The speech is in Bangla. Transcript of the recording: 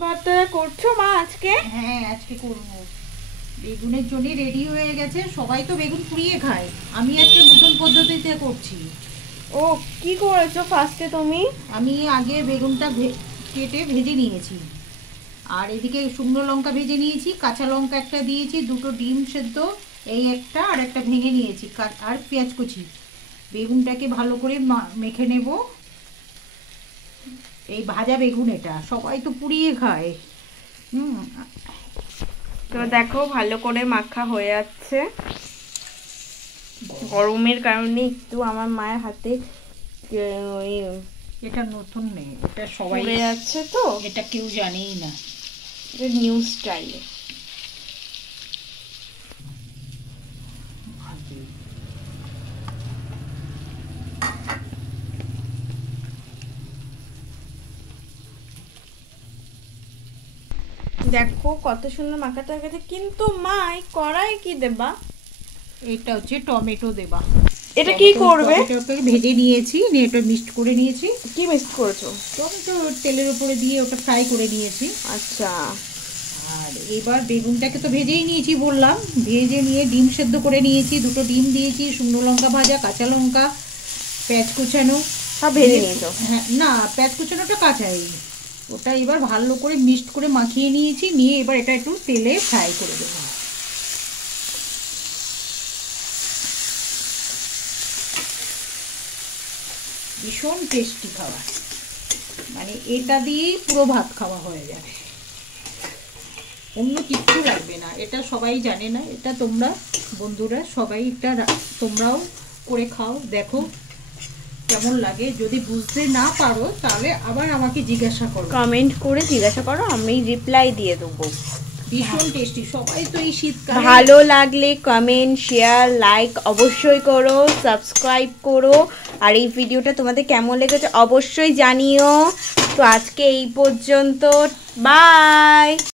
ভর্তা করছো মা আজকে? হ্যাঁ, আজকে করবো। বেগুনের জন্য রেডি হয়ে গেছে। সবাই তো বেগুন পুড়িয়ে খায়, আমি আজকে নতুন পদ্ধতিতে করছি। ও, কি করেছো ফার্স্টে তুমি? আমি আগে বেগুনটা কেটে ভেজে নিয়েছি, আর এদিকে শুকনো লঙ্কা ভেজে নিয়েছি, কাঁচা লঙ্কা একটা দিয়েছি, দুটো ডিম সেদ্ধ এই একটা, আর একটা ভেঙে নিয়েছি, আর পেঁয়াজ কুচি। বেগুনটাকে ভালো করে মেখে নেব। এই ভাজা বেগুন, এটা সবাই তো পুড়িয়ে খায়। তো দেখো ভালো করে মাখা হয়ে যাচ্ছে। গরমের কারণে একটু আমার মায়ের হাতে ওই এটা নতুন নেই, এটা সবাই পুড়ে যাচ্ছে, তো এটা কেউ জানেই না। এটা নিউ স্টাইলে। দেখো কত সুন্দর মাখাটা হয়ে গেছে, কিন্তু মা এই কড়াই কি দেবা? এটা হচ্ছে টমেটো দেবা। এটা কি করবে? টমেটোটাকে ভেজে নিয়েছি, নিয়ে এটা মিক্সড করে নিয়েছি। কি মিক্স করেছো? টমেটো তেলের উপরে দিয়ে ওটা ফ্রাই করে নিয়েছি। আচ্ছা, আর এবার বেগুনটাকে তো ভেজেই নিয়েছি বললাম, ভেজে নিয়ে ডিম সেদ্ধ করে নিয়েছি, দুটো ডিম দিয়েছি, শুকনো লঙ্কা ভাজা, কাঁচা লঙ্কা, পেঁয়াজ কুচানো সব ভেজে নিয়েছো? হ্যাঁ, না, পেঁয়াজ কুচানোটা কাঁচাই। ওটা এবার ভালো করে মিক্সড করে মাখিয়ে নিয়েছি, নিয়ে এবার এটা একটু তেলে ফ্রাই করে দেবো। ভীষণ টেস্টি খাবার, মানে এটা দিয়েই পুরো ভাত খাওয়া হয়ে যাবে, অন্য কিচ্ছু লাগবে না। এটা সবাই জানে না, এটা তোমরা বন্ধুরা সবাই এটা তোমরাও করে খাও, দেখো কেমন লাগে। যদি বুঝতে না পারো তাহলে আবার আমাকে জিজ্ঞাসা করো, কমেন্ট করে জিজ্ঞাসা করো, আমি রিপ্লাই দিয়ে দেবো। ভীষণ টেস্টি। সবাই তো এই শীতকালে ভালো লাগলে কমেন্ট, শেয়ার, লাইক অবশ্যই করো, সাবস্ক্রাইব করো। আর এই ভিডিওটা তোমাদের কেমন লেগেছে অবশ্যই জানিও। তো আজকে এই পর্যন্ত, বাই।